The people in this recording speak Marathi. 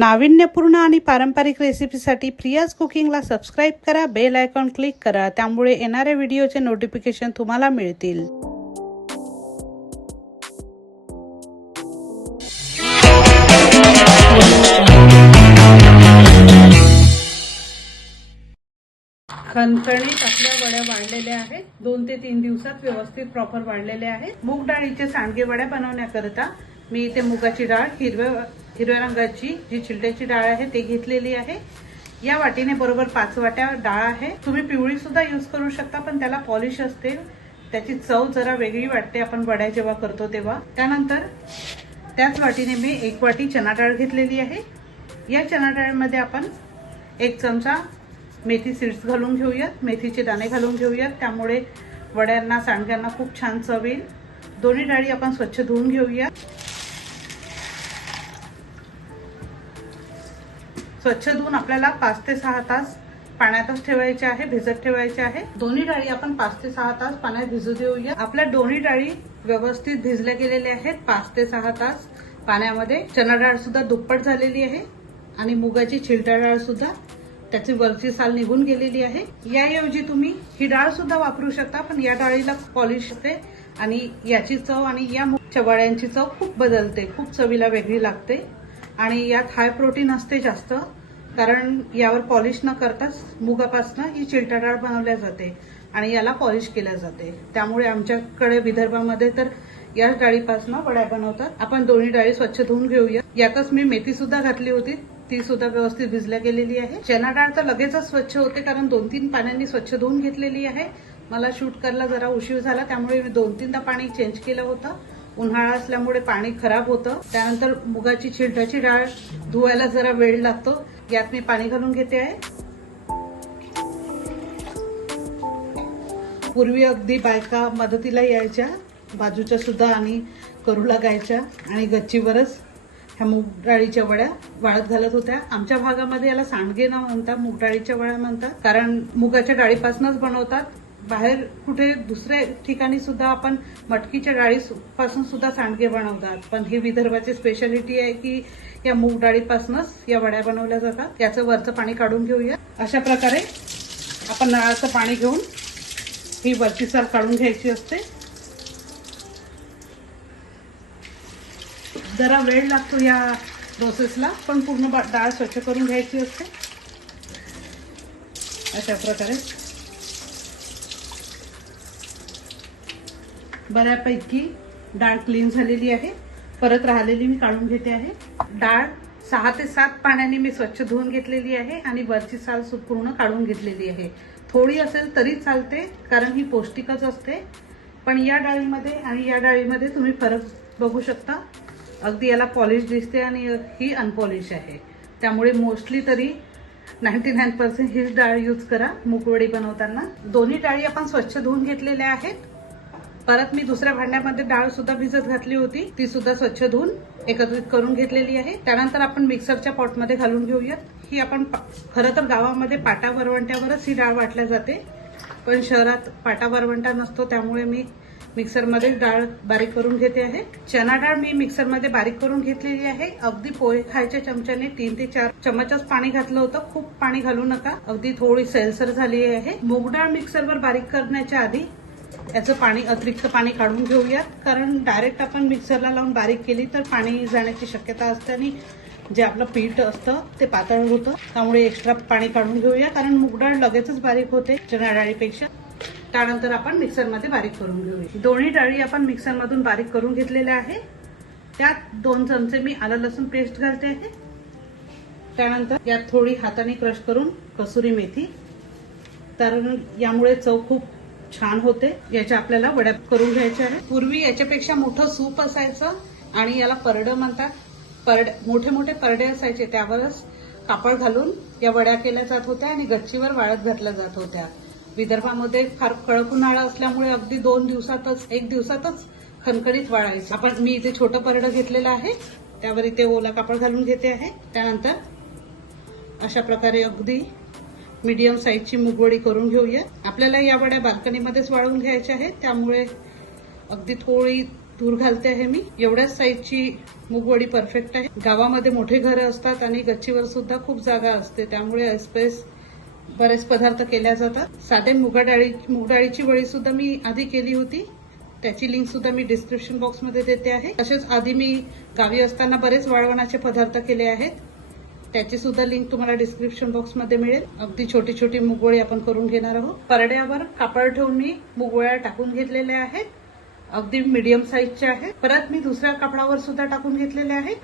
नाविन्यपूर्ण आणि पारंपरिक रेसिपीसाठी प्रियाज कुकिंगला सबस्क्राईब करा बेल आयकॉन क्लिक करा त्यामुळे येणाऱ्या व्हिडिओचे नोटिफिकेशन तुम्हाला मिळतील. कणकणीत आपल्या वड्या वाढलेल्या आहेत. दोन ते तीन दिवसात व्यवस्थित प्रॉपर वाढलेल्या आहेत. मूग डाळीचे सांडगे वड्या बनवण्याकरिता मी इथे मुगाची डाळ हिरव्या हिरव्या रंगाची जी चिलट्याची डाळ आहे ते घेतलेली आहे. या वाटीने बरोबर पाच वाट्या डाळ आहे. तुम्ही पिवळी सुद्धा यूज करू शकता पण त्याला पॉलिश असते. त्याची चव जरा वेगळी वाटते आपण वड्या जेव्हा करतो तेव्हा. त्यानंतर त्याच वाटीने मी एक वाटी चना डाळ घेतलेली आहे. या चना डाळमध्ये आपण एक चमचा मेथी सीड्स घालून घेऊयात. मेथीचे दाणे घालून घेऊयात. त्यामुळे वड्यांना सांडग्यांना खूप छान चव येईल. दोन्ही डाळी आपण स्वच्छ धुवून घेऊया स्वच्छ धुवून आपल्याला पाच ते सहा तास पाण्यातच ठेवायचे आहे भिजत ठेवायचे आहे. दोन्ही डाळी आपण पाच ते सहा तास पाण्यात भिजू देऊया. आपल्या दोन्ही डाळी व्यवस्थित भिजल्या गेलेल्या आहेत पाच ते सहा तास. पाण्यामध्ये चना डाळ सुद्धा दुप्पट झालेली आहे आणि मुगाची चिलटा डाळ सुद्धा त्याची वरची साल निघून गेलेली आहे. याऐवजी तुम्ही ही डाळ सुद्धा वापरू शकता पण या डाळीला पॉलिश असते आणि याची चव आणि या चवाळ्यांची चव खूप बदलते खूप चवीला वेगळी लागते. आणि यात हाय प्रोटीन असते जास्त कारण यावर पॉलिश न करताच मुगापासनं ही चिलटा डाळ बनवल्या जाते आणि याला पॉलिश केल्या जाते. त्यामुळे आमच्याकडे विदर्भामध्ये तर याच डाळीपासनं वड्या बनवतात. आपण दोन्ही डाळी स्वच्छ धुवून घेऊया. यातच मी मेथी सुद्धा घातली होती. ती सुद्धा व्यवस्थित भिजल्या गेलेली आहे. चना डाळ तर लगेचच स्वच्छ होते कारण दोन तीन पाण्यांनी स्वच्छ धुवून घेतलेली आहे. मला शूट करायला जरा उशीर झाला त्यामुळे मी दोन तीनदा पाणी चेंज केलं होतं. उन्हाळा असल्यामुळे पाणी खराब होतं. त्यानंतर मुगाची चिलटाची डाळ धुवायला जरा वेळ लागतो. यात मी पाणी घालून घेते आहे. पूर्वी अगदी बायका मदतीला यायच्या बाजूच्या सुद्धा आणि करू लागायच्या आणि गच्चीवरच ह्या मूग डाळीच्या वड्या वाळत घालत होत्या. आमच्या भागामध्ये याला सांडगे न म्हणता मूग डाळीच्या वड्या म्हणतात. कारण मुगाच्या डाळीपासूनच बनवतात. बाहेर कुठे दुसऱ्या ठिकाणी सुद्धा आपण मटकीच्या डाळीपासून सुद्धा सांडगे बनवतात. पण ही विदर्भाची स्पेशालिटी आहे की या मूग डाळीपासूनच या वड्या बनवल्या जातात. याचं वरचं पाणी काढून घेऊया. अशा प्रकारे आपण नळाचं पाणी घेऊन ही वरची साल काढून घ्यायची असते. जरा वेळ लागतो या प्रोसेसला पण पूर्ण बा- डाळ स्वच्छ करून घ्यायची असते. अशा प्रकारे बऱ्यापैकी डाळ क्लीन झालेली आहे. परत राहिलेली मी काढून घेते आहे. डाळ सहा ते सात पाण्याने मी स्वच्छ धुवून घेतलेली आहे आणि वरची साल पूर्ण काढून घेतलेली आहे. थोडी असेल तरी चालते कारण ही पौष्टिकच असते. पण या डाळीमध्ये आणि या डाळीमध्ये तुम्ही फरक बघू शकता. अगदी याला पॉलिश दिसते आणि ही अनपॉलिश आहे. त्यामुळे मोस्टली तरी नाईन्टी नाईन पर्सेंट हीच डाळ यूज करा मुकवडी बनवताना. दोन्ही डाळी आपण स्वच्छ धुवून घेतलेल्या आहेत. परत मी दुसऱ्या भांड्यामध्ये डाळ सुद्धा भिजत घातली होती. ती सुद्धा स्वच्छ धुवून एकत्रित करून घेतलेली आहे. त्यानंतर आपण मिक्सरच्या पॉटमध्ये घालून घेऊयात. ही आपण खरं तर गावामध्ये पाटा वरवंट्यावरच ही डाळ वाटल्या जाते. पण शहरात पाटा वरवंटा नसतो त्यामुळे मी मिक्सरमध्ये डाळ बारीक करून घेते आहे. चना डाळ मी मिक्सरमध्ये बारीक करून घेतलेली आहे. अगदी पोहे खायच्या चमच्याने तीन ते चार चमचच पाणी घातलं होतं. खूप पाणी घालू नका. अगदी थोडी सैलसर झाली आहे. मूग डाळ मिक्सरवर बारीक करण्याच्या आधी याचं पाणी अतिरिक्त पाणी काढून घेऊयात. कारण डायरेक्ट आपण मिक्सरला लावून बारीक केली तर पाणी जाण्याची शक्यता असते आणि जे आपलं पीठ असतं ते पातळ होतं. त्यामुळे एक्स्ट्रा पाणी काढून घेऊया. कारण मूग डाळ लगेचच बारीक होते चणा डाळीपेक्षा. त्यानंतर आपण मिक्सरमध्ये बारीक करून घेऊया. दोन्ही डाळी आपण मिक्सरमधून बारीक करून घेतलेल्या आहे त्यात दोन चमचे मी आलं लसूण पेस्ट घालते आहे. त्यानंतर यात थोडी हाताने क्रश करून कसुरी मेथी. कारण यामुळे चव खूप छान होते. याच्या आपल्याला वड्या करून घ्यायच्या आहे. पूर्वी याच्यापेक्षा मोठं सूप असायचं आणि याला परडं म्हणतात. परड मोठे मोठे परडे असायचे. त्यावरच कापड घालून या वड्या केल्या जात होत्या आणि गच्चीवर वाळत घातल्या जात होत्या. विदर्भामध्ये फार कडक उन्हाळा असल्यामुळे अगदी दोन दिवसातच एक दिवसातच खणखणीत वाळायचं. आपण मी इथे छोटं परडं घेतलेलं आहे. त्यावर इथे ओला कापड घालून घेते आहे. त्यानंतर अशा प्रकारे अगदी मीडियम साईजची मुगवडी करून घेऊया. आपल्याला या वड्या बाल्कनीमध्येच वाळवून घ्यायच्या आहेत. त्यामुळे अगदी थोडी दूर घालते आहे मी. एवढ्याच साईजची मुगवडी परफेक्ट आहे. गावामध्ये मोठे घरं असतात आणि गच्चीवर सुद्धा खूप जागा असते. त्यामुळे ऐसपैस बरेच पदार्थ केल्या जातात. साधे मुगा डाळी मूग डाळीची सुद्धा मी आधी केली होती. त्याची लिंक सुद्धा मी डिस्क्रिप्शन बॉक्समध्ये देते आहे. तसेच आधी मी गावी असताना बरेच वाळवणाचे पदार्थ केले आहेत. त्याची सुद्धा लिंक तुम्हाला डिस्क्रिप्शन बॉक्समध्ये मिळेल. अगदी छोटी छोटी मुगवळी आपण करून घेणार आहोत. परड्यावर कापड ठेवून मी मुगवळ्या टाकून घेतलेल्या आहेत. अगदी मीडियम साईजच्या आहेत. परत मी दुसऱ्या कापडावर सुद्धा टाकून घेतलेल्या आहेत.